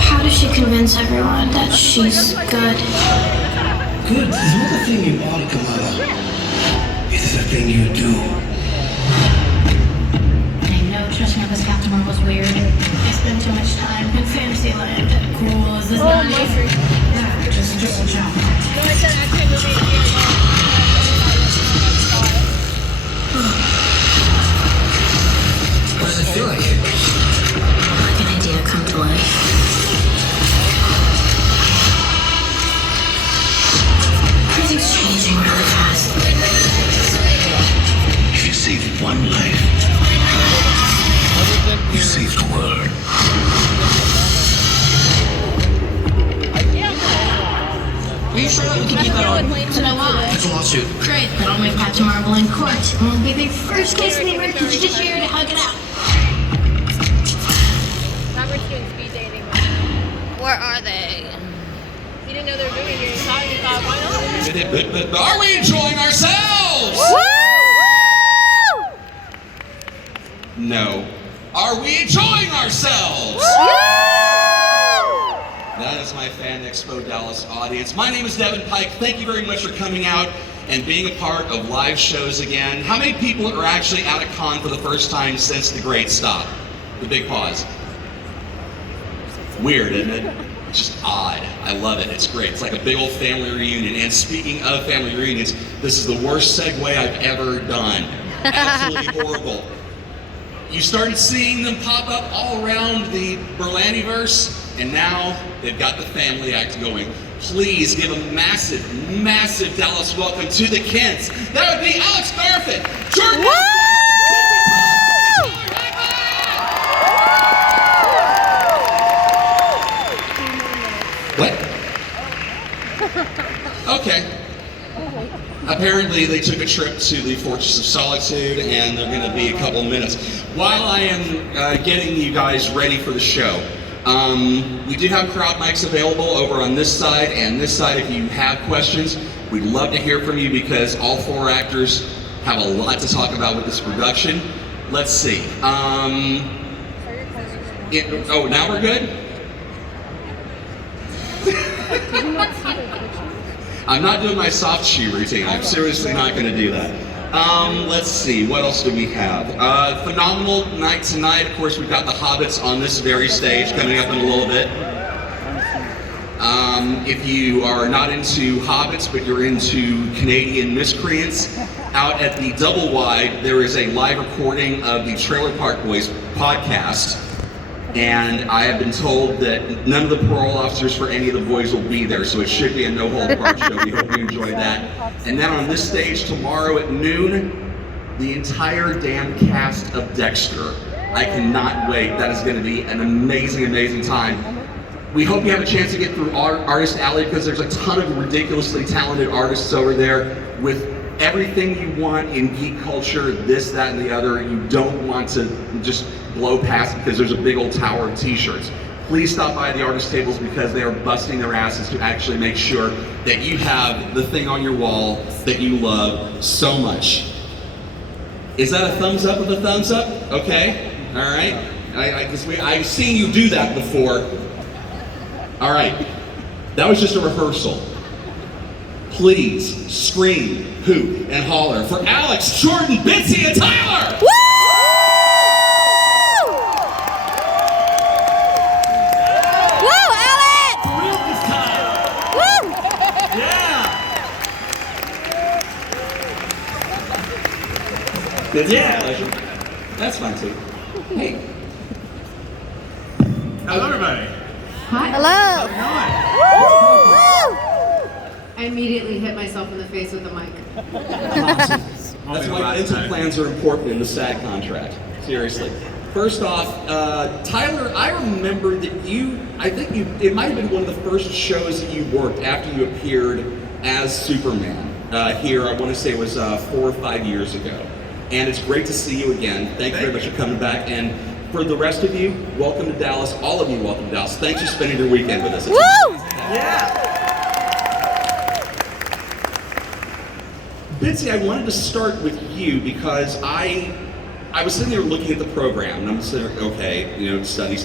How does she convince everyone that she's good? Good is not a thing you are, Kamala. It is a thing you do. I know trusting up this Captain Marvel's weird. I spend too much time in Fantasyland. Cool, is this not yeah, just a job. No, it's an action movie. What does it feel like? Like an idea come to life. Everything's changing really fast. If you saved one life, you saved the world. Are you sure that we can keep that on? So no why? It's a lawsuit. Great, that'll make Captain Marvel in court. And we'll be the first case in the American judiciary to hug it out. Robert's doing speed dating right now. Where are they? He didn't know they were doing it. He thought, why not? But are we enjoying ourselves? No. Are we enjoying ourselves? That is my Fan Expo Dallas audience. My name is Devin Pike. Thank you very much for coming out and being a part of live shows again. How many people are actually at a con for the first time since the Great Stop? The big pause. Weird, isn't it? Just odd. I love it. It's great. It's like a big old family reunion. And speaking of family reunions, this is the worst segue I've ever done. Absolutely horrible. You started seeing them pop up all around the Berlantiverse, and now they've got the family act going. Please give a massive, massive Dallas welcome to the Kents. That would be Alex Garfin, Jordan. What? Okay. Apparently they took a trip to the Fortress of Solitude and they're going to be a couple of minutes. While I am getting you guys ready for the show, we do have crowd mics available over on this side and this side. If you have questions, we'd love to hear from you because all four actors have a lot to talk about with this production. Let's see. Oh, now we're good? I'm not doing my soft shoe routine. I'm seriously not going to do that. Let's see, what else do we have? Phenomenal night tonight. Of course, we've got the Hobbits on this very stage coming up in a little bit. If you are not into Hobbits, but you're into Canadian miscreants, out at the Double Wide, there is a live recording of the Trailer Park Boys podcast. And I have been told that none of the parole officers for any of the boys will be there, so it should be a no-hold-barred show. We hope you enjoy that. And then on this stage tomorrow at noon, the entire damn cast of Dexter. I cannot wait. That is going to be an amazing, amazing time. We hope you have a chance to get through Artist Alley because there's a ton of ridiculously talented artists over there with everything you want in geek culture, this, that, and the other. You don't want to just blow past because there's a big old tower of t-shirts. Please stop by the artist tables because they are busting their asses to actually make sure that you have the thing on your wall that you love so much. Is that a thumbs up with a thumbs up? Okay, all right. I've seen you do that before. All right, that was just a rehearsal. Please scream, hoot, and holler for Alex, Jordan, Bitsy, and Tyler! Woo! Woo, Alex! For real this time! Woo! Yeah! Yeah, pleasure. That's fine too. Hey. Hello, everybody. Hi. Hello! How's it going? I immediately hit myself in the face with the mic. That's why dental plans are important in the SAG contract. Seriously. First off, Tyler, I remember that it might have been one of the first shows that you worked after you appeared as Superman here. I want to say it was 4 or 5 years ago. And it's great to see you again. Thank you very much for coming back. And for the rest of you, welcome to Dallas. All of you, welcome to Dallas. Thanks for spending your weekend with us. Woo! Yeah. Bitsy, I wanted to start with you because I I was sitting there looking at the program, and I'm sitting there, okay, you know, study.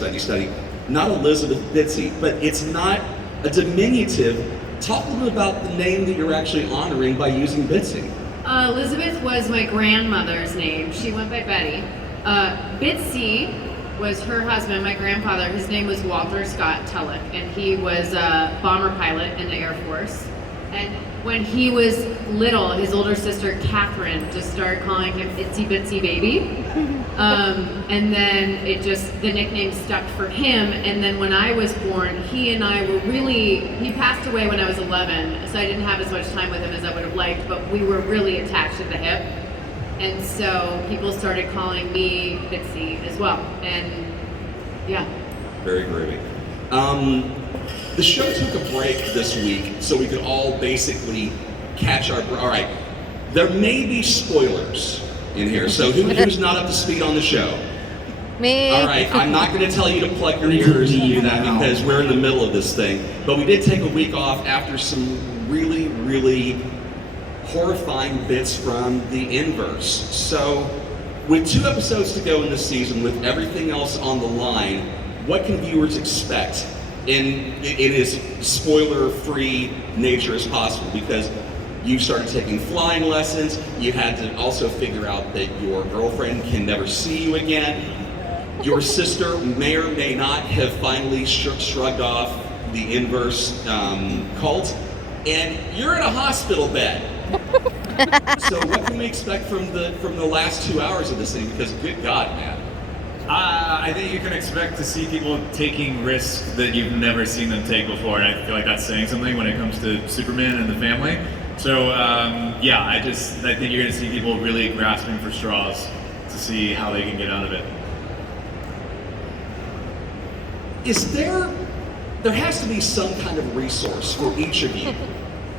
Not Elizabeth Bitsy, but it's not a diminutive. Talk a little bit about the name that you're actually honoring by using Bitsy. Elizabeth was my grandmother's name. She went by Betty. Bitsy was her husband, my grandfather. His name was Walter Scott Tulloch, and he was a bomber pilot in the Air Force. And when he was little, his older sister Catherine just started calling him Itsy Bitsy Baby. And then the nickname stuck for him. And then when I was born, he passed away when I was 11, so I didn't have as much time with him as I would have liked, but we were really attached at the hip. And so people started calling me Bitsy as well. And yeah. Very groovy. The show took a break this week so we could all basically catch our breath. All right, there may be spoilers in here, so who's not up to speed on the show? Me. All right, I'm not going to tell you to plug your ears and do that because we're in the middle of this thing. But we did take a week off after some really, really horrifying bits from the inverse. So, with 2 episodes to go in this season, with everything else on the line, what can viewers expect in as spoiler-free nature as possible? Because you started taking flying lessons, you had to also figure out that your girlfriend can never see you again. Your sister may or may not have finally shrugged off the inverse cult, and you're in a hospital bed. So what can we expect from the last 2 hours of this thing? Because good God, man. I think you can expect to see people taking risks that you've never seen them take before, and I feel like that's saying something when it comes to Superman and the family. So yeah, I think you're going to see people really grasping for straws to see how they can get out of it. Is there has to be some kind of resource for each of you,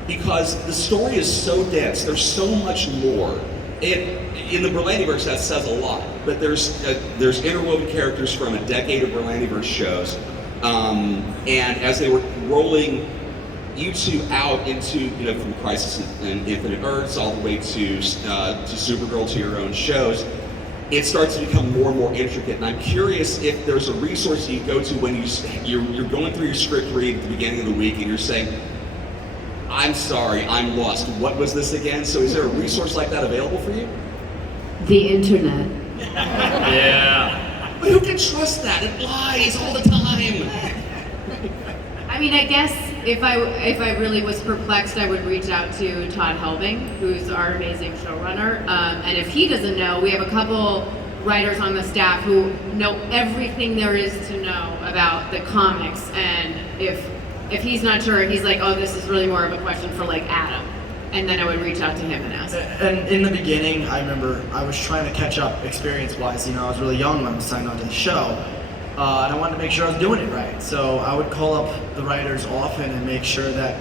because the story is so dense, there's so much more. In the Berlantiverse, that says a lot, but there's interwoven characters from a decade of Berlantiverse shows, and as they were rolling you two out into, you know, from Crisis and Infinite Earths all the way to Supergirl, to your own shows, it starts to become more and more intricate. And I'm curious if there's a resource you go to when you're going through your script read at the beginning of the week and you're saying, I'm sorry, I'm lost. What was this again? So is there a resource like that available for you? The internet. Yeah. But who can trust that? It lies all the time. I mean, I guess if I really was perplexed, I would reach out to Todd Helbing, who's our amazing showrunner. And if he doesn't know, we have a couple writers on the staff who know everything there is to know about the comics. And if he's not sure, he's like, oh, this is really more of a question for like Adam. And then I would reach out to him and ask. And in the beginning, I remember I was trying to catch up experience-wise. You know, I was really young when I was signed on to the show. And I wanted to make sure I was doing it right. So I would call up the writers often and make sure that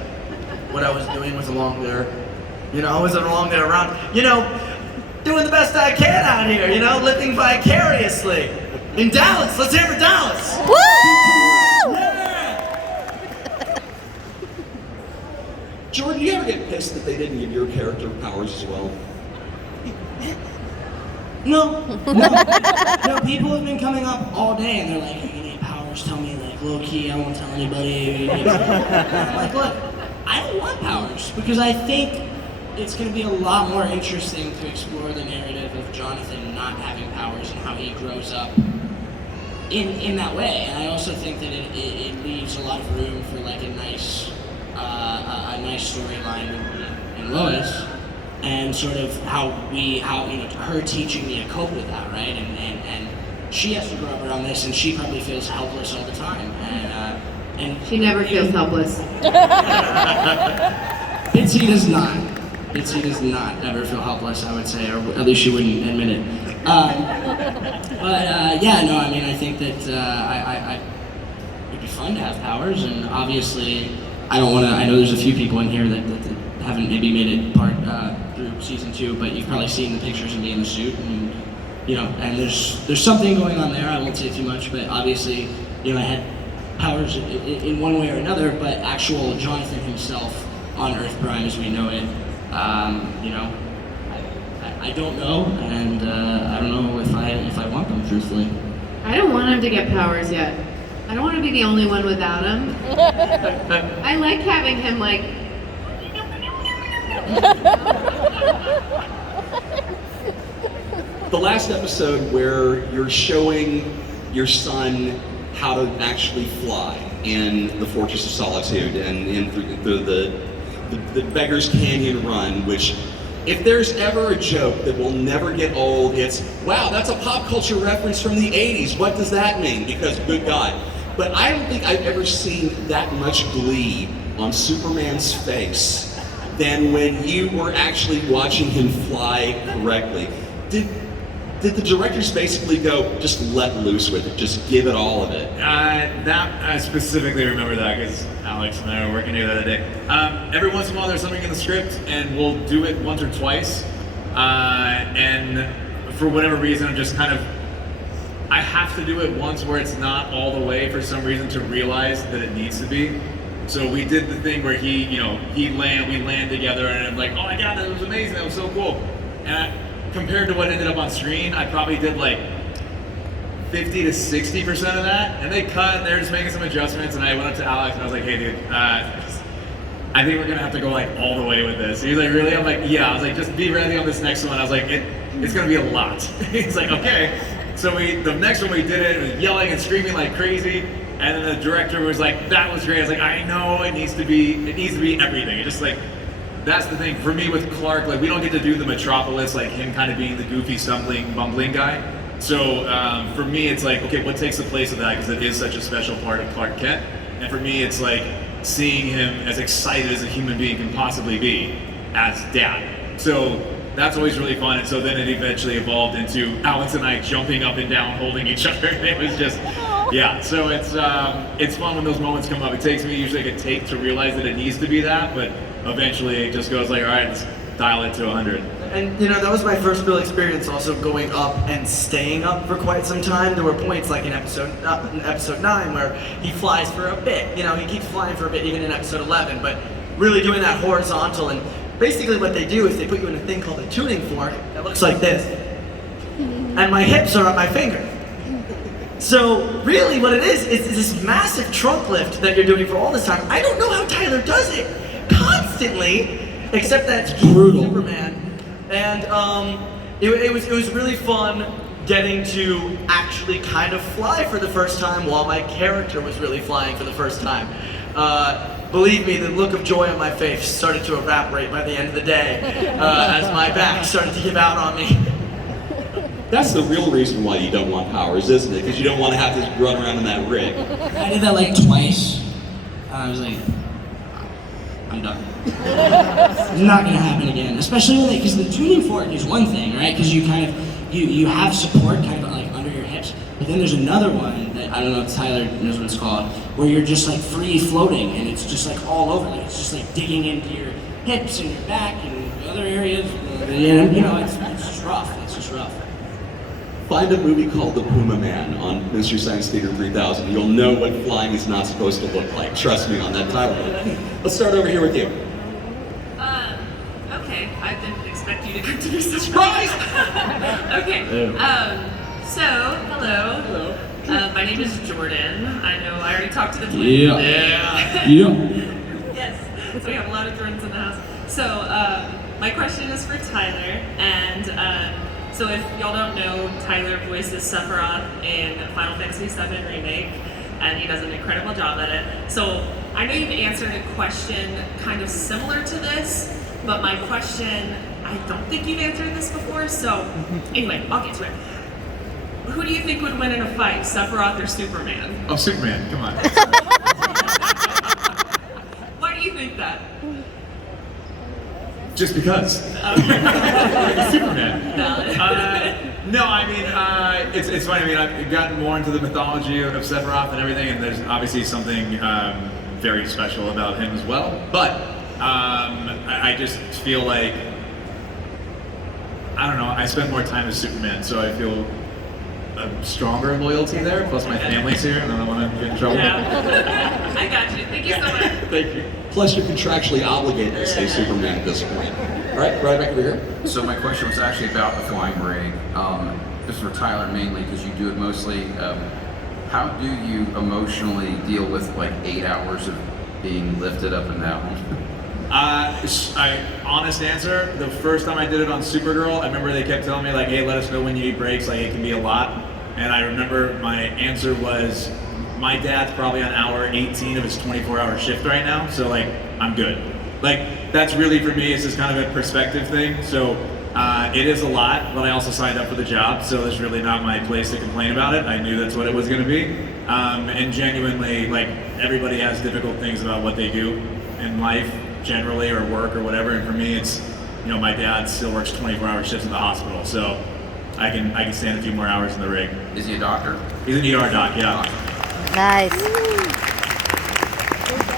what I was doing was along there. You know, I wasn't along there around, you know, doing the best I can out here, you know, living vicariously. In Dallas, let's hear for Dallas. Woo! Jordan, do you ever get pissed that they didn't give your character powers as well? No, people have been coming up all day and they're like, hey, you need powers, tell me, like, low key, I won't tell anybody. I'm like, look, I don't want powers because I think it's going to be a lot more interesting to explore the narrative of Jonathan not having powers and how he grows up in that way. And I also think that it leaves a lot of room for like a nice storyline in Lois. And sort of how you know, her teaching me to cope with that, right? And she has to grow up around this, and she probably feels helpless all the time. And She never feels helpless. Bitsy does not. Bitsy does not ever feel helpless, I would say, or at least she wouldn't admit it. Yeah, no, I mean, I think that it'd be fun to have powers, and obviously, I know there's a few people in here that haven't maybe made it part through season 2, but you've probably seen the pictures of me in the suit, and you know, and there's something going on there. I won't say too much, but obviously, you know, I had powers in one way or another, but actual Jonathan himself on Earth Prime as we know it, you know, I don't know, and I don't know if I want them, truthfully. I don't want him to get powers yet. I don't want to be the only one without him. I like having him like. The last episode where you're showing your son how to actually fly in the Fortress of Solitude and in through the Beggar's Canyon Run, which, if there's ever a joke that will never get old, it's, wow, that's a pop culture reference from the 80s. What does that mean? Because good God. But I don't think I've ever seen that much glee on Superman's face than when you were actually watching him fly correctly. Did the directors basically go, just let loose with it, just give it all of it? I specifically remember that because Alex and I were working here the other day. Every once in a while there's something in the script and we'll do it once or twice. And for whatever reason, I'm just kind of, I have to do it once where it's not all the way for some reason to realize that it needs to be. So we did the thing where we land together and I'm like, oh my God, that was amazing, that was so cool. And compared to what ended up on screen, I probably did like 50 to 60% of that. And they cut and they're just making some adjustments. And I went up to Alex and I was like, hey dude, I think we're gonna have to go like all the way with this. He's like, really? I'm like, yeah. I was like, just be ready on this next one. I was like, it's gonna be a lot. He's like, okay. So the next one we did it was yelling and screaming like crazy. And then the director was like, that was great. I was like, I know it needs to be everything. It just like, that's the thing for me with Clark. Like, we don't get to do the Metropolis, like him kind of being the goofy, stumbling, bumbling guy. So for me, it's like, okay, what takes the place of that? Because it is such a special part of Clark Kent. And for me, it's like seeing him as excited as a human being can possibly be as Dad. So that's always really fun. And so then it eventually evolved into Alex and I jumping up and down, holding each other. It was just, yeah. So it's fun when those moments come up. It takes me usually like a take to realize that it needs to be that, but eventually it just goes like, all right, let's dial it to 100. And that was my first real experience also going up and staying up for quite some time. There were points like in episode 9 where he flies for a bit. He keeps flying for a bit even in episode 11, but really doing that horizontal. And basically what they do is they put you in a thing called a tuning fork that looks like this. And my hips are on my finger. So really what it is this massive trunk lift that you're doing for all this time. I don't know how Tyler does it constantly, except that it's brutal. Superman. And it was really fun getting to actually kind of fly for the first time while my character was really flying for the first time. Believe me, the look of joy on my face started to evaporate by the end of the day as my back started to give out on me. That's the real reason why you don't want powers, isn't it? Because you don't want to have to run around in that rig. I did that like twice. I was like, I'm done. It's not gonna happen again. Especially when because the tuning fork is one thing, right? Because you kind of you have support kind of like under your hips, but then there's another one that I don't know if Tyler knows what it's called, where you're just like free floating and it's just like all over. Like it's just like digging into your hips and your back and other areas. It's just rough. It's just rough. Find a movie called The Puma Man on Mystery Science Theater 3000. You'll know what flying is not supposed to look like. Trust me on that title. Let's start over here with you. Okay, I didn't expect you to come to me such surprise. Okay. So hello. Hello. My name is Jordan. I know I already talked to the twins. Yeah. Yes. So we have a lot of Jordans in the house. So my question is for Tyler, and so if y'all don't know, Tyler voices Sephiroth in Final Fantasy VII Remake, and he does an incredible job at it. So I know you've answered a question kind of similar to this, but my question, I don't think you've answered this before, so anyway, I'll get to it. Who do you think would win in a fight, Sephiroth or Superman? Oh, Superman, come on. Why do you think that? Just because. Superman. No, I mean, it's funny. I mean, I've gotten more into the mythology of Sephiroth and everything, and there's obviously something very special about him as well. But I just feel like, I don't know, I spend more time as Superman, so I feel a stronger loyalty there. Plus, my family's here, and I don't want to get in trouble. Yeah. I got you. Thank you so much. Thank you. Plus, you're contractually obligated to say Superman at this point. All right, right back over here. So my question was actually about the flying rig. This is for Tyler mainly because you do it mostly. How do you emotionally deal with like 8 hours of being lifted up and down? Honest answer, the first time I did it on Supergirl, I remember they kept telling me like, hey, let us know when you need breaks, like it can be a lot. And I remember my answer was, my dad's probably on hour 18 of his 24-hour shift right now, so like, I'm good. Like, that's really for me, it's just kind of a perspective thing. So it is a lot, but I also signed up for the job, so it's really not my place to complain about it. I knew that's what it was gonna be. And genuinely, like, everybody has difficult things about what they do in life, generally, or work or whatever, and for me it's, you know, my dad still works 24-hour shifts in the hospital, so I can stand a few more hours in the rig. Is he a doctor? He's an ER doc, yeah. Nice.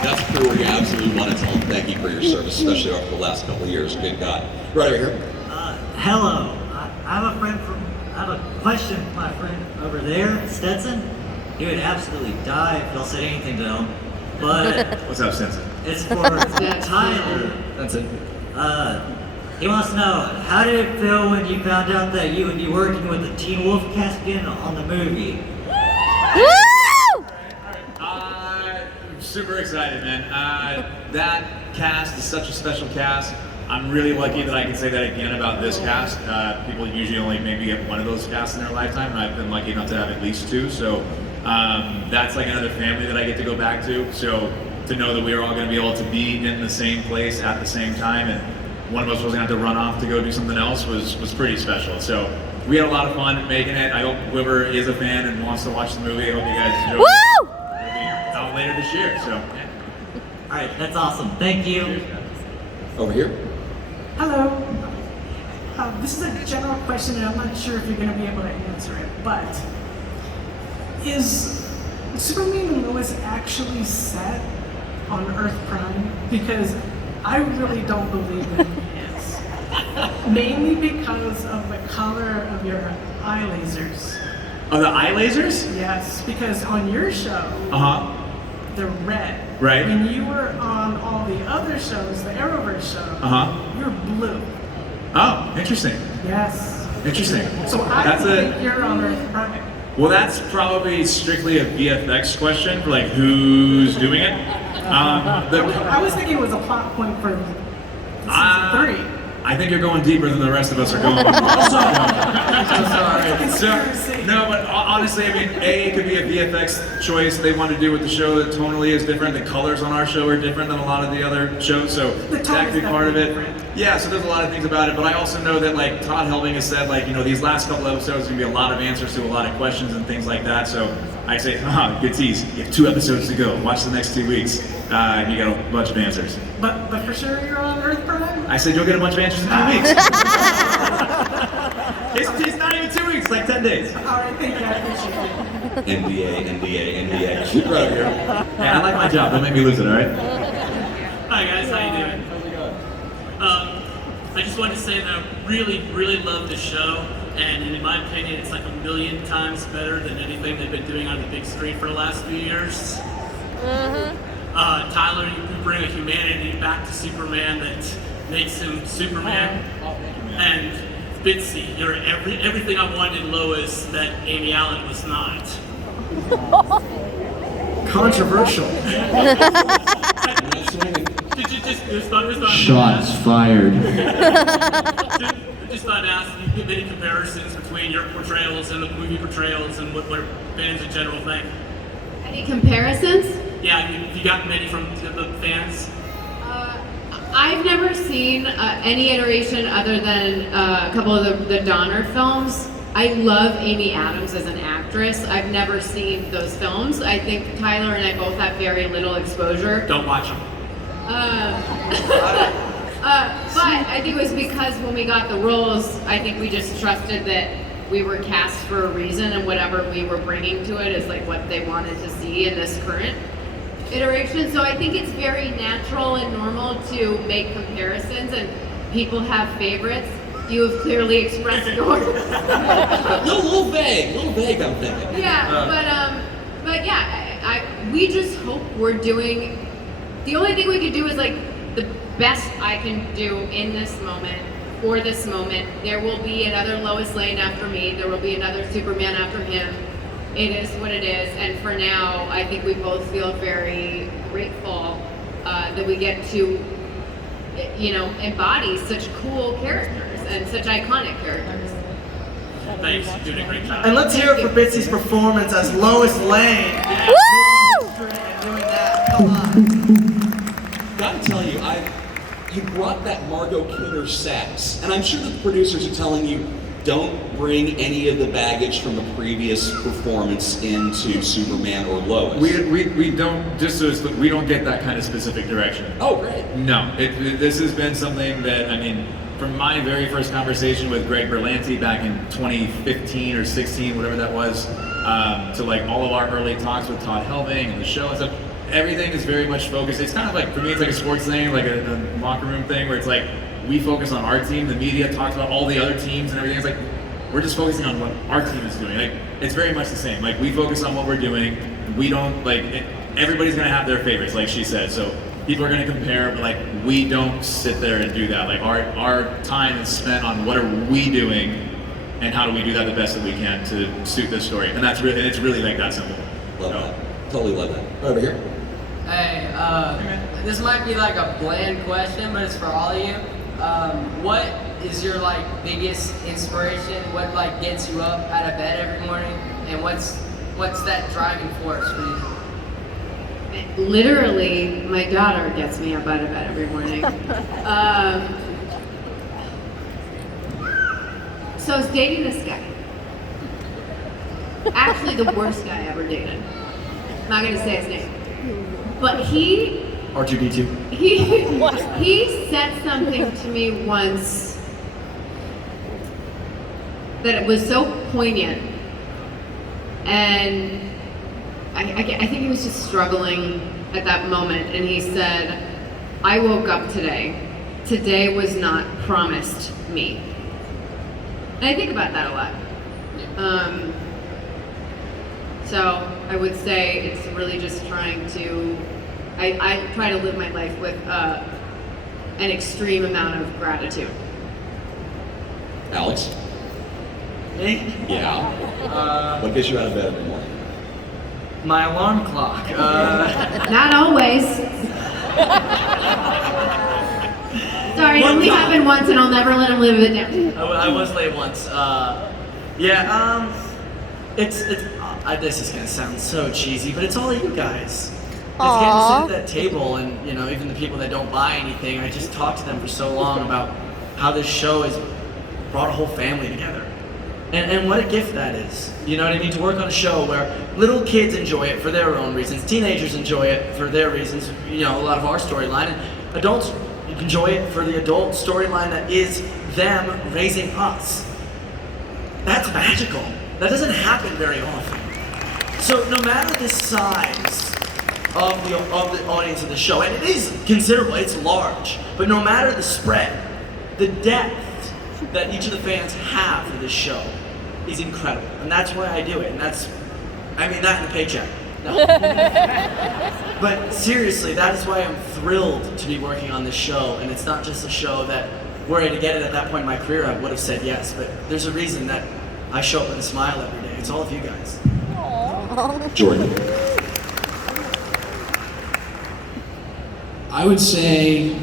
That's a career you absolutely want to tell them thank you for your service, especially over the last couple of years. Good God. Right over here. Hello. I have a question for my friend over there, Stetson. He would absolutely die if y'all said anything to him. But What's up, Stetson? it's for Tyler. That's it. He wants to know, how did it feel when you found out that you would be working with the Teen Wolf cast again on the movie? Woo! Super excited, man. That cast is such a special cast. I'm really lucky that I can say that again about this cast. People usually only maybe get one of those casts in their lifetime, and I've been lucky enough to have at least two. So that's like another family that I get to go back to. So to know that we are all going to be able to be in the same place at the same time, and one of us wasn't going to have to run off to go do something else was pretty special. So we had a lot of fun making it. I hope whoever is a fan and wants to watch the movie, I hope you guys enjoy it. Woo! It'll be out later this year. So. Yeah. All right, that's awesome. Thank you. Over here. Hello. This is a general question, and I'm not sure if you're going to be able to answer it, but is Superman and Lois actually set on Earth Prime? Because I really don't believe that he is. Mainly because of the color of your eye lasers. Oh, the eye lasers? Yes, because on your show, they're red. Right. When you were on all the other shows, the Arrowverse show, you're blue. Oh, interesting. Yes. Interesting. So I think you're on Earth Prime. Well, that's probably strictly a VFX question for like who's doing it. I was thinking it was a plot point for season 3. I think you're going deeper than the rest of us are going. No, but honestly, I mean, it could be a VFX choice they want to do with the show that tonally is different. The colors on our show are different than a lot of the other shows, so that could be part of it. Yeah, so there's a lot of things about it, but I also know that like Todd Helbing has said, like, you know, these last couple episodes are going to be a lot of answers to a lot of questions and things like that, so I say, good tease. You have 2 episodes to go. Watch the next 2 weeks, and you got a bunch of answers. But for sure you're on Earth Prime? I said you'll get a bunch of answers in 2 weeks. It's not even 2 weeks, like 10 days. All right, thank you. I appreciate it. NDA. Shoot right over here. Hey, I like my job. Don't make me lose it, all right? Hi guys, how you doing? How's it going? I just wanted to say that I really love the show, and in my opinion, it's like a million times better than anything they've been doing on the big screen for the last few years. Tyler, you bring a humanity back to Superman that makes him Superman, and Bitsy, you're everything I wanted in Lois that Amy Allen was not. Controversial. Shots fired. Just thought to ask if you give any comparisons between your portrayals and the movie portrayals and what fans in general think. Any comparisons? Yeah, you got many from the fans? I've never seen any iteration other than a couple of the Donner films. I love Amy Adams as an actress. I've never seen those films. I think Tyler and I both have very little exposure. Don't watch them. But I think it was because when we got the roles, I think we just trusted that we were cast for a reason, and whatever we were bringing to it is like what they wanted to see in this current iteration. So I think it's very natural and normal to make comparisons, and people have favorites. You have clearly expressed yours. little vague, I'm thinking. Yeah, but yeah, we just hope we're doing. The only thing we can do is like the best I can do in this moment, for this moment. There will be another Lois Lane after me. There will be another Superman after him. It is what it is, and for now, I think we both feel very grateful that we get to, embody such cool characters and such iconic characters. Thanks, you're doing a great job. And let's hear it for Bitsy's performance as Lois Lane. Woo! Doing that. Come on. Gotta tell you, you brought that Margot Kidder sass, and I'm sure that the producers are telling you, don't bring any of the baggage from the previous performance into Superman or Lois. We don't, just so we don't get that kind of specific direction. Oh, great. No, this has been something that, I mean, from my very first conversation with Greg Berlanti back in 2015 or 16, whatever that was, to like all of our early talks with Todd Helving and the show and stuff, everything is very much focused. It's kind of like, for me, it's like a sports thing, like a locker room thing where it's like, we focus on our team, the media talks about all the other teams and everything. It's like, we're just focusing on what our team is doing. Like, it's very much the same. Like, we focus on what we're doing. We don't, everybody's gonna have their favorites, like she said. So people are gonna compare, but like, we don't sit there and do that. Like, our time is spent on what are we doing and how do we do that the best that we can to suit this story. And it's really like that simple. Love that. Totally love that. Over here. Hey, this might be like a bland question, but it's for all of you. What is your biggest inspiration? What gets you up out of bed every morning? And what's that driving force for you? Literally, my daughter gets me up out of bed every morning. So I was dating this guy. Actually, the worst guy I ever dated. I'm not gonna say his name, but he R2D2. He said something to me once that it was so poignant, and I think he was just struggling at that moment, and he said, "I woke up today. Today was not promised me." And I think about that a lot. So I would say it's really just trying to. I try to live my life with an extreme amount of gratitude. Alex? Me? Yeah. What gets you out of bed every morning? My alarm clock. Not always. Sorry, it only happened once, and I'll never let him live it down. I was late once. This is gonna sound so cheesy, but it's all you guys. It's getting to sit at that table, and even the people that don't buy anything. I just talked to them for so long about how this show has brought a whole family together, and what a gift that is. You know what I mean? To work on a show where little kids enjoy it for their own reasons, teenagers enjoy it for their reasons. A lot of our storyline, and adults enjoy it for the adult storyline that is them raising us. That's magical. That doesn't happen very often. So no matter the size of the audience of the show, and it is considerable, it's large, but no matter the spread, the depth that each of the fans have for this show is incredible, and that's why I do it, and that and the paycheck. No. But seriously, that is why I'm thrilled to be working on this show, and it's not just a show that, were I to get it at that point in my career, I would have said yes, but there's a reason that I show up with a smile every day. It's all of you guys. Jordan. I would say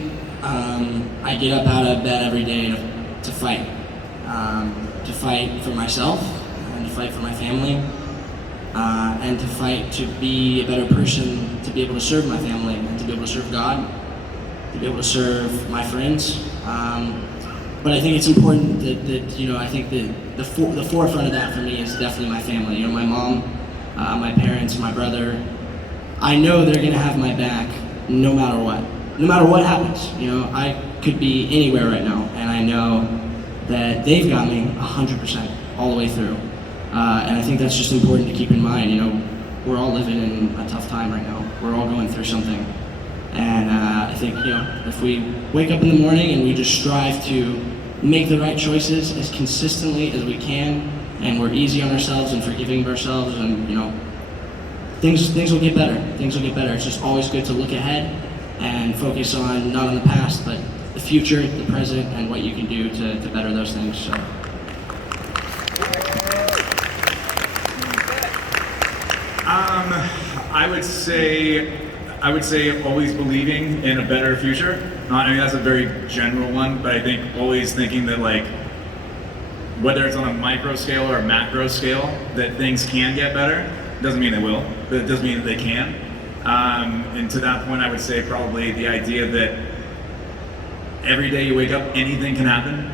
I get up out of bed every day to fight. To fight for myself, and to fight for my family, and to fight to be a better person, to be able to serve my family, and to be able to serve God, to be able to serve my friends. But I think it's important that I think the forefront of that for me is definitely my family. My mom, my parents, my brother. I know they're gonna have my back no matter what. No matter what happens. I could be anywhere right now, and I know that they've got me 100% all the way through. And I think that's just important to keep in mind. We're all living in a tough time right now. We're all going through something. And I think, if we wake up in the morning and we just strive to make the right choices as consistently as we can, and we're easy on ourselves and forgiving of ourselves, and things will get better. Things will get better. It's just always good to look ahead and focus on not on the past, but the future, the present, and what you can do to better those things. So. I would say always believing in a better future. I mean, that's a very general one, but I think always thinking that, like, whether it's on a micro scale or a macro scale, that things can get better. Doesn't mean they will, but it does mean that they can. And to that point, I would say probably the idea that every day you wake up, anything can happen.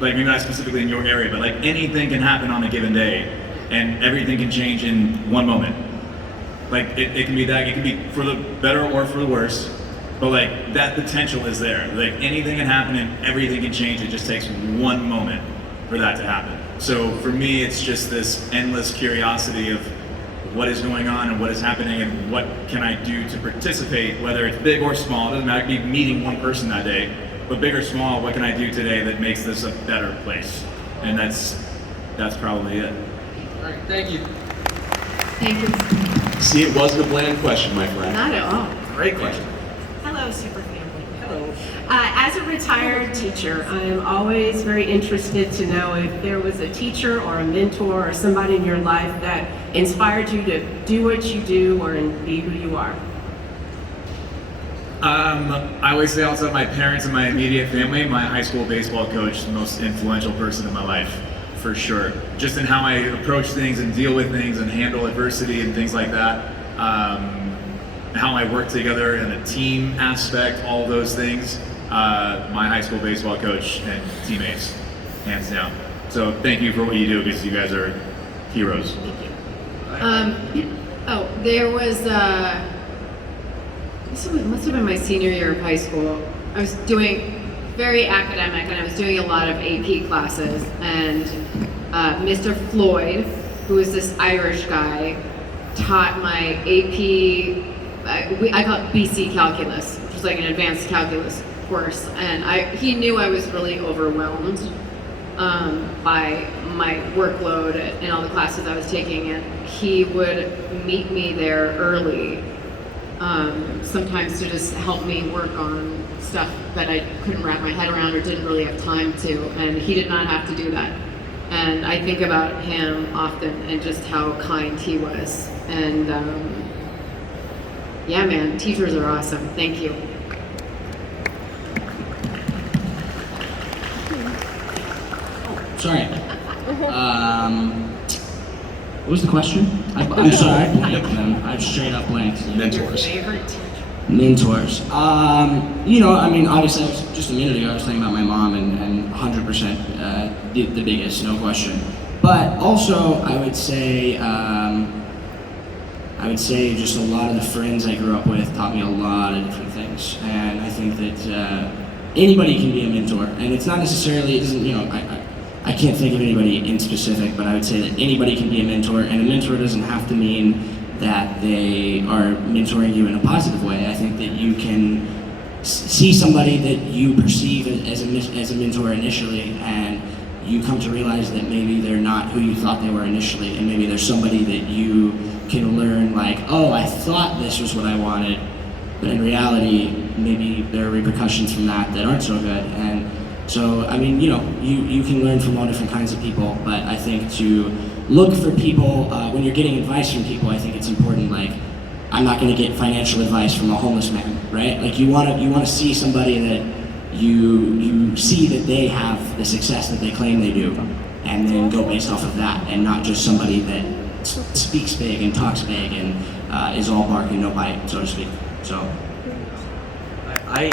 Like, maybe not specifically in your area, but like anything can happen on a given day, and everything can change in one moment. Like, it can be that, it can be for the better or for the worse, but like that potential is there. Like, anything can happen and everything can change. It just takes one moment for that to happen. So for me, it's just this endless curiosity of what is going on and what is happening and what can I do to participate, whether it's big or small. It doesn't matter, I could be meeting one person that day, but big or small, what can I do today that makes this a better place? And that's probably it. All right, thank you. Thank you. See, it wasn't a bland question, my friend. Not at all. Great question. Hello, Super Family. Hello. As a retired teacher, I am always very interested to know if there was a teacher or a mentor or somebody in your life that inspired you to do what you do or be who you are. I always say outside my parents and my immediate family, my high school baseball coach is the most influential person in my life, for sure. Just in how I approach things and deal with things and handle adversity and things like that. How I work together in a team aspect, all those things. My high school baseball coach and teammates, hands down. So thank you for what you do, because you guys are heroes. There was, must have been my senior year of high school. I was doing very academic, and I was doing a lot of AP classes, and Mr. Floyd, who was this Irish guy, taught my AP, I call it BC calculus, which was like an advanced calculus course, and he knew I was really overwhelmed by my workload and all the classes I was taking, and he would meet me there early, sometimes to just help me work on stuff that I couldn't wrap my head around or didn't really have time to, and he did not have to do that. And I think about him often and just how kind he was. And yeah, man, teachers are awesome. Thank you. Sorry. What was the question? I'm sorry, I blanked them. I've straight up blanked. Mentors. Mentors. Obviously, just a minute ago, I was thinking about my mom, and 100% the biggest, no question. But also, I would say just a lot of the friends I grew up with taught me a lot of different things, and I think that anybody can be a mentor, and it's not necessarily, it doesn't, I can't think of anybody in specific, but I would say that anybody can be a mentor, and a mentor doesn't have to mean that they are mentoring you in a positive way. I think that you can see somebody that you perceive as a mentor initially, and you come to realize that maybe they're not who you thought they were initially, and maybe there's somebody that you can learn, like, oh, I thought this was what I wanted, but in reality, maybe there are repercussions from that aren't so good. And so, you can learn from all different kinds of people, but I think to look for people, when you're getting advice from people, I think it's important, like, I'm not gonna get financial advice from a homeless man, right? Like, you wanna see somebody that you see that they have the success that they claim they do, and then go based off of that, and not just somebody that speaks big and talks big and is all bark and no bite, so to speak. So, I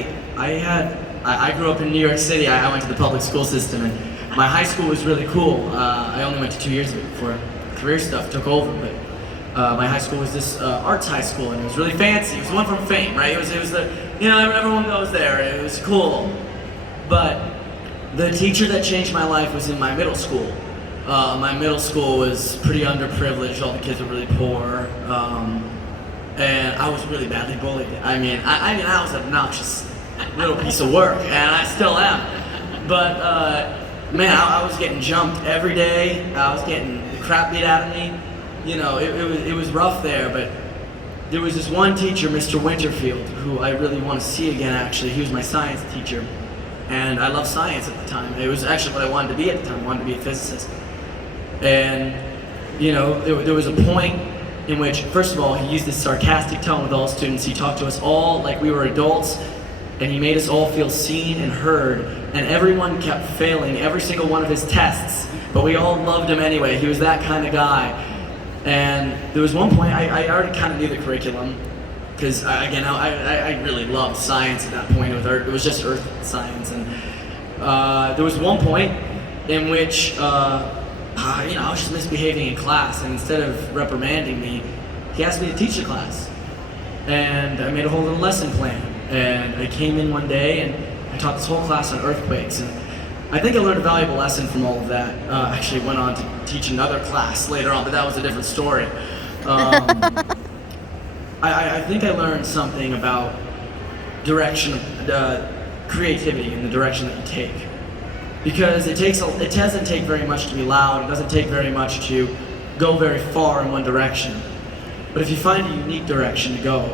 grew up in New York City. I went to the public school system, and my high school was really cool. I only went to 2 years of it before career stuff took over, but my high school was this arts high school, and it was really fancy. It was the one from Fame, right? It was the, everyone goes there. It was cool. But the teacher that changed my life was in my middle school. My middle school was pretty underprivileged. All the kids were really poor, and I was really badly bullied. I was an obnoxious little piece of work, and I still am. But man, I was getting jumped every day. I was getting the crap beat out of me. You know, it was rough there, but there was this one teacher, Mr. Winterfield, who I really want to see again, actually. He was my science teacher, and I loved science at the time. It was actually what I wanted to be at the time. I wanted to be a physicist. And, you know, there was a point in which, first of all, he used this sarcastic tone with all students. He talked to us all like we were adults, and he made us all feel seen and heard, and everyone kept failing every single one of his tests, but we all loved him anyway. He was that kind of guy. And there was one point, I already kind of knew the curriculum, because I really loved science at that point. It was just earth science, and there was one point in which you know, I was just misbehaving in class, and instead of reprimanding me, he asked me to teach the class. And I made a whole little lesson plan, and I came in one day and I taught this whole class on earthquakes, and I think I learned a valuable lesson from all of that. Actually went on to teach another class later on, but that was a different story. I think I learned something about direction, creativity in the direction that you take. Because it doesn't take very much to be loud, it doesn't take very much to go very far in one direction. But if you find a unique direction to go,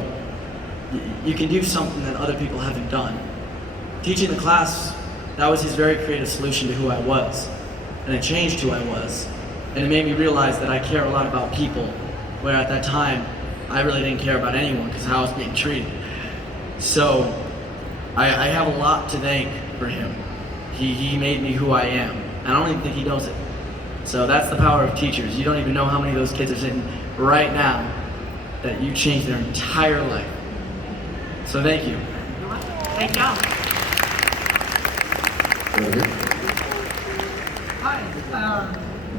you can do something that other people haven't done. Teaching the class, that was his very creative solution to who I was. And it changed who I was. And it made me realize that I care a lot about people, where at that time, I really didn't care about anyone because of how I was being treated. So, I have a lot to thank for him. He made me who I am. And I don't even think he knows it. So that's the power of teachers. You don't even know how many of those kids are sitting right now that you changed their entire life. So thank you. Thank y'all. Hi,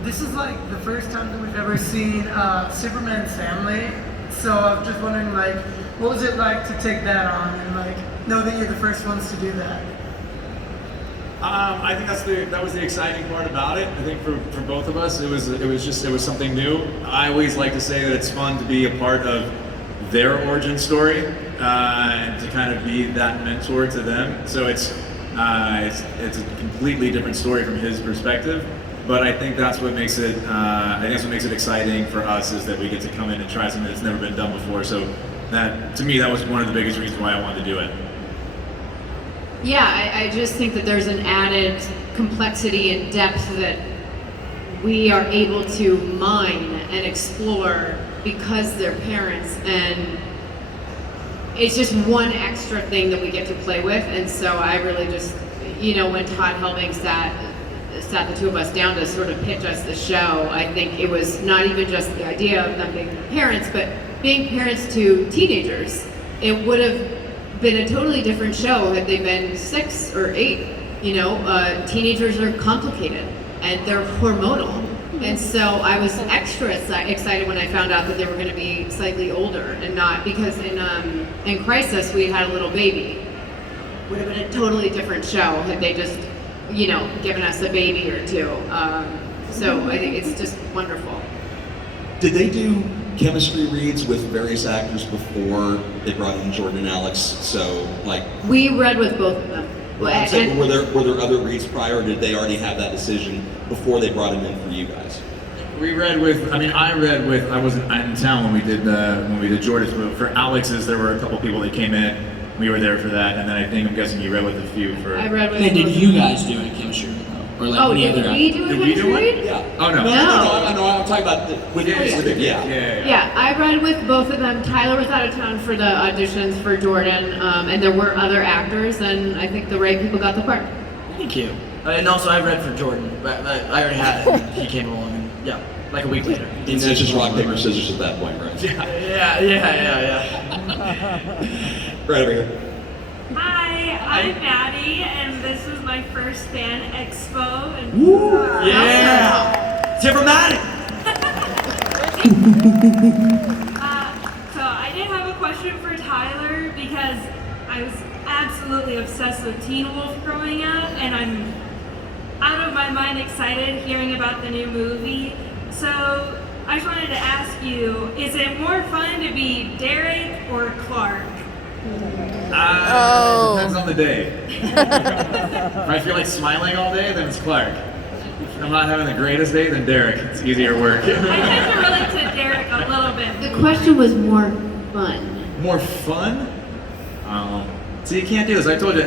this is like the first time that we've ever seen Superman's family. So I'm just wondering, like, what was it like to take that on and like know that you're the first ones to do that? I think that was the exciting part about it. I think for both of us, it was something new. I always like to say that it's fun to be a part of their origin story and to kind of be that mentor to them. So it's a completely different story from his perspective. But I think that's what makes it. What makes it exciting for us is that we get to come in and try something that's never been done before. So that, to me, that was one of the biggest reasons why I wanted to do it. Yeah, I just think that there's an added complexity and depth that we are able to mine and explore because they're parents, and it's just one extra thing that we get to play with. And so I really just, you know, when Todd Helbing sat the two of us down to sort of pitch us the show, I think it was not even just the idea of them being parents, but being parents to teenagers. It would have been a totally different show had they been 6 or 8. You know, teenagers are complicated and they're hormonal. And so I was extra excited when I found out that they were going to be slightly older, and not because in Crisis we had a little baby. Would have been a totally different show had they just, you know, given us a baby or two. So I think it's just wonderful. Did they do chemistry reads with various actors before they brought in Jordan and Alex? So, like, we read with both of them. I'm saying, were there other reads prior, or did they already have that decision before they brought him in for you guys? I read with. I wasn't in town when we did Jordan's, but for Alex's, there were a couple people that came in. We were there for that, and then I'm guessing you read with a few for. I read with. And did you guys do a chemistry read though, or like any other? Did we do a chemistry read? Yeah. Oh no. No. I'm talking about Yeah, I read with both of them. Tyler was out of town for the auditions for Jordan, and there were other actors, and I think the right people got the part. Thank you. And also I read for Jordan, but I already had it. He came along, and yeah, like a week later. It's just rock, paper, scissors at that point, right? Yeah. Right over here. Hi, I'm Maddie, and this is my first fan expo. And Woo! Yeah! Diplomatic! So I did have a question for Tyler, because I was absolutely obsessed with Teen Wolf growing up, and I'm out of my mind excited hearing about the new movie. So I just wanted to ask you, is it more fun to be Derek or Clark? Depends on the day. If I feel like smiling all day, then it's Clark. if I'm not having the greatest day, then Derek. It's easier work. I tend to relate to Derek a little bit. The question was more fun. More fun? See, you can't do this. I told you,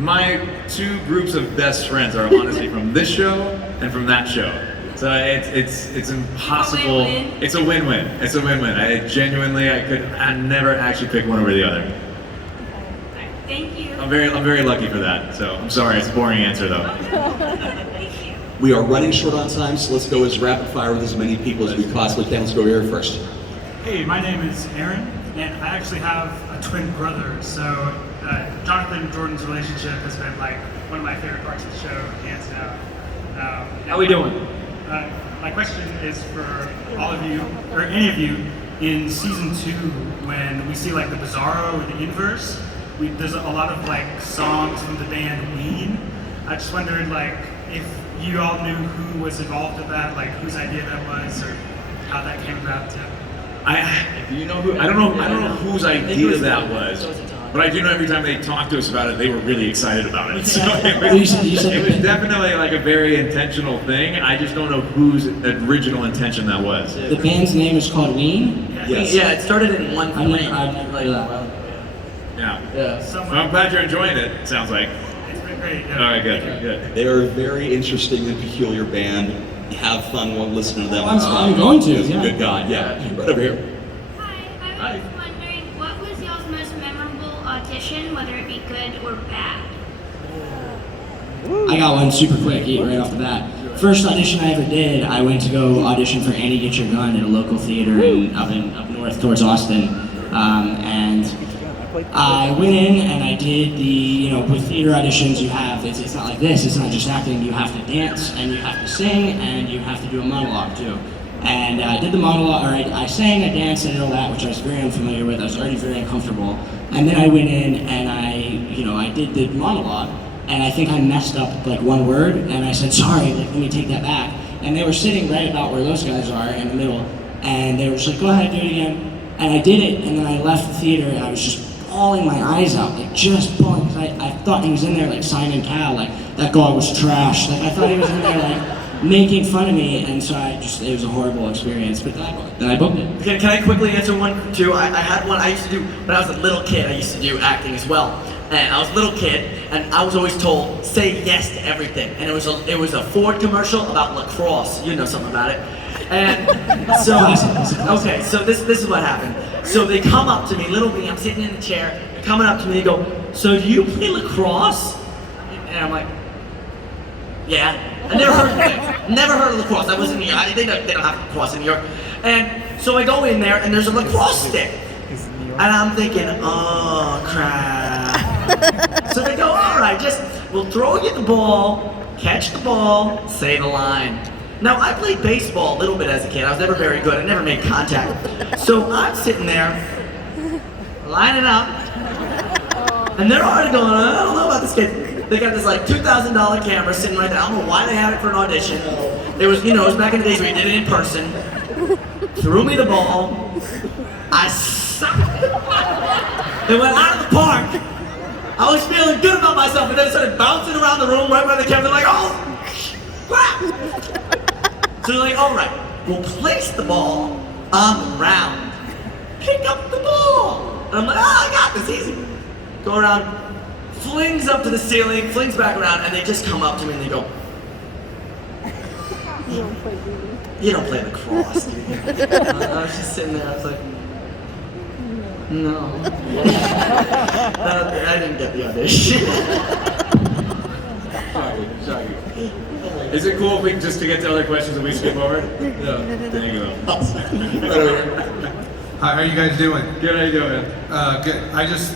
my two groups of best friends are honestly from this show and from that show. So it's impossible. win-win. It's a win-win. It's a win-win. I never actually pick one over the other. Thank you. I'm very lucky for that. So I'm sorry, it's a boring answer though. Thank you. We are running short on time, so let's go as rapid fire with as many people as we possibly can. Let's go here first. Hey, my name is Aaron, and I actually have a twin brother. So Jonathan and Jordan's relationship has been like one of my favorite parts of the show, hands down. How we doing? My question is for all of you, or any of you, in season 2, when we see like the Bizarro or the Inverse, there's a lot of like songs from the band Ween. I just wondered like if you all knew who was involved with that, like whose idea that was, or how that came about too. You know who? I don't know whose idea that was. But I do know every time they talked to us about it, they were really excited about it. So it was definitely like a very intentional thing. I just don't know whose original intention that was. The band's name is called Ween? Yes. Yeah, it started in one I've flame. never heard of that. Yeah. Well, I'm glad you're enjoying it, it sounds like. It's been great. All right, good. They are a very interesting and peculiar band. Have fun while listening to them. I'm going to, He's a yeah. good guy, yeah. Right over here. Hi, I was wondering, what was y'all's most memorable audition, whether it be good or bad? I got one super quick, right off the bat. First audition I ever did, I went to go audition for Annie Get Your Gun at a local theater up north towards Austin, and I went in and I did the, with theater auditions you have, it's not like this, it's not just acting, you have to dance and you have to sing and you have to do a monologue too. And I did the monologue, or I sang, I danced, and all that, which I was very unfamiliar with, I was already very uncomfortable. And then I went in and I did the monologue, and I think I messed up like one word, and I said, sorry, let me take that back. And they were sitting right about where those guys are in the middle, and they were just like, go ahead, do it again. And I did it, and then I left the theater, and I was just bawling my eyes out, like just bawling, because I thought he was in there like Simon Cowell, like that guy was trash, like I thought he was in there like making fun of me, and so it was a horrible experience, but then I booked it. Can I quickly answer one too? I had one I used to do, when I was a little kid, I used to do acting as well. And I was a little kid, and I was always told, say yes to everything. And it was a Ford commercial about lacrosse, you know something about it. And so, okay, so this is what happened. So they come up to me, little me, I'm sitting in the chair, they're coming up to me, they go, so do you play lacrosse? And I'm like, yeah. I never heard of lacrosse. I wasn't in New York. They don't have lacrosse in New York. And so I go in there, and there's a lacrosse stick. And I'm thinking, oh, crap. So they go, all right, we'll throw you the ball, catch the ball, say the line. Now, I played baseball a little bit as a kid. I was never very good. I never made contact. So I'm sitting there, lining up, and they're already going, I don't know about this kid. They got this like $2,000 camera sitting right there. I don't know why they had it for an audition. It was, it was back in the days where you did it in person. Threw me the ball. I sucked it. It went out of the park. I was feeling good about myself, and then it started bouncing around the room right by the camera. Like, oh, crap. So they're like, all right, we'll place the ball on the ground. Pick up the ball. And I'm like, I got this, easy. Go around, flings up to the ceiling, flings back around, and they just come up to me and they go, you don't play lacrosse, do you? I was just sitting there, I was like, no. I didn't get the audition. Sorry. Is it cool if we just to get to other questions and we skip over? No. Thank you. Hi, how are you guys doing? Good, how you doing, man? Good.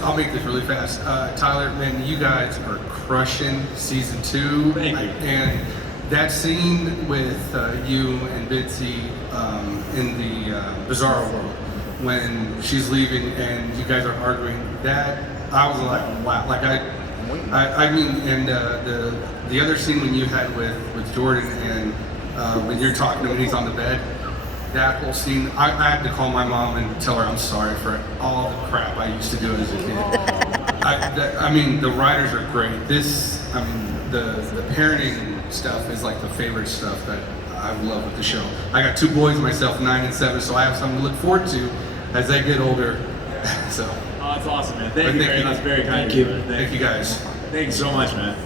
I'll make this really fast. Tyler, man, you guys are crushing season 2. Thank you. And that scene with you and Bitsy in the Bizarro world, when she's leaving and you guys are arguing, that I was like, wow. Like I mean, and the other scene when you had with Jordan and when you're talking to him and he's on the bed, that whole scene, I had to call my mom and tell her I'm sorry for all the crap I used to do as a kid. I mean, the writers are great. The parenting stuff is like the favorite stuff that I love with the show. I got 2 boys myself, 9 and 7, so I have something to look forward to as they get older. So. Oh, that's awesome, man. Thank you very much. Very kind of you. Thank you guys. Thank you so much, man.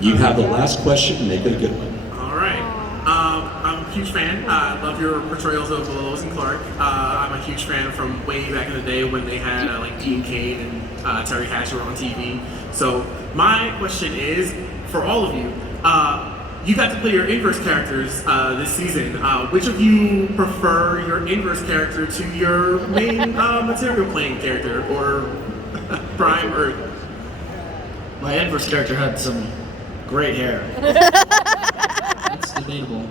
You have the last question. Make it a good one. All right. I'm a huge fan. I love your portrayals of Lois and Clark. I'm a huge fan from way back in the day when they had like Dean Cain and Terry Hatcher on TV. So my question is, for all of you, you got to play your inverse characters this season. Which of you prefer your inverse character to your main material playing character, or Prime Earth? My inverse character had some great hair. That's debatable.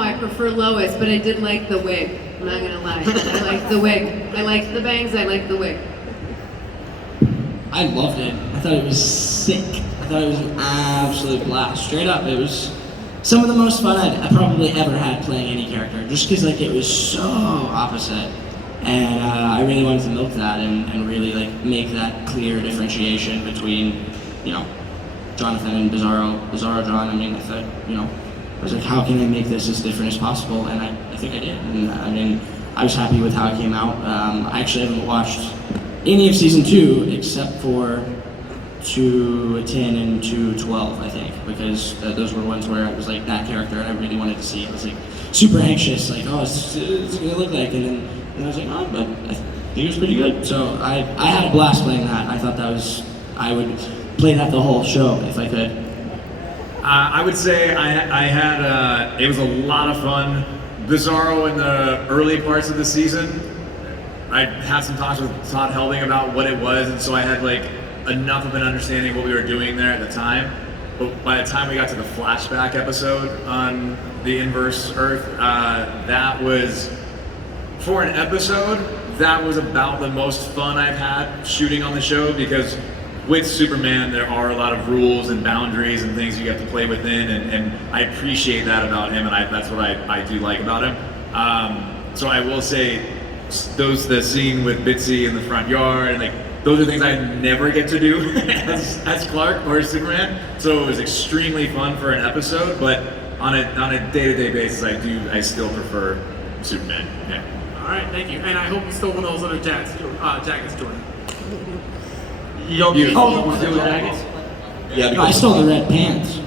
I prefer Lois, but I did like the wig. I'm not gonna lie. I like the wig. I like the bangs. I like the wig. I loved it. I thought it was sick. I thought it was an absolute blast. Straight up, it was some of the most fun I probably ever had playing any character. Just because like it was so opposite, and I really wanted to milk that and really like make that clear differentiation between, you know, Jonathan and Bizarro John. I mean, I thought, you know, I was like, how can I make this as different as possible? And I think I did. And I mean, I was happy with how it came out. I actually haven't watched any of season 2 except for 210 and 212, I think, because those were ones where I was like that character I really wanted to see. I was like super anxious, like, oh, it's gonna look like, and I was like, oh, but I think it was pretty good. So I had a blast playing that. I thought that was, I would play that the whole show if I could. I would say I had, it was a lot of fun. Bizarro in the early parts of the season, I had some talks with Todd Helding about what it was, and so I had like enough of an understanding of what we were doing there at the time. But by the time we got to the flashback episode on the Inverse Earth, that was, for an episode, that was about the most fun I've had shooting on the show, because with Superman, there are a lot of rules and boundaries and things you have to play within, and I appreciate that about him, and that's what I do like about him. So I will say, the scene with Bitsy in the front yard, and like, those are things I never get to do as Clark or Superman. So it was extremely fun for an episode, but on a day-to-day basis, I still prefer Superman. Yeah. All right, thank you. And I hope you stole one of those other jackets, Jordan. You jackets? Yeah, I stole the red pants.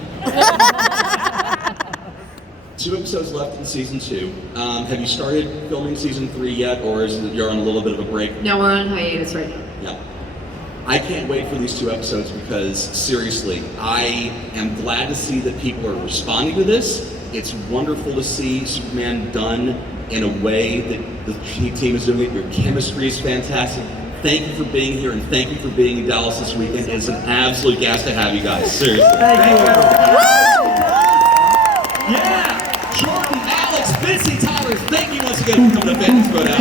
2 episodes left in season 2. Have you started filming season 3 yet, or is it you're on a little bit of a break? No, we're on hiatus right now. Yeah. I can't wait for these 2 episodes because, seriously, I am glad to see that people are responding to this. It's wonderful to see Superman done in a way that the team is doing it. Your chemistry is fantastic. Thank you for being here, and thank you for being in Dallas this weekend. It's an absolute gas to have you guys. Seriously. Thank you. Yeah! Jordan, Alex, Bitsy, Tyler, thank you once again for coming to Fan Expo Dallas.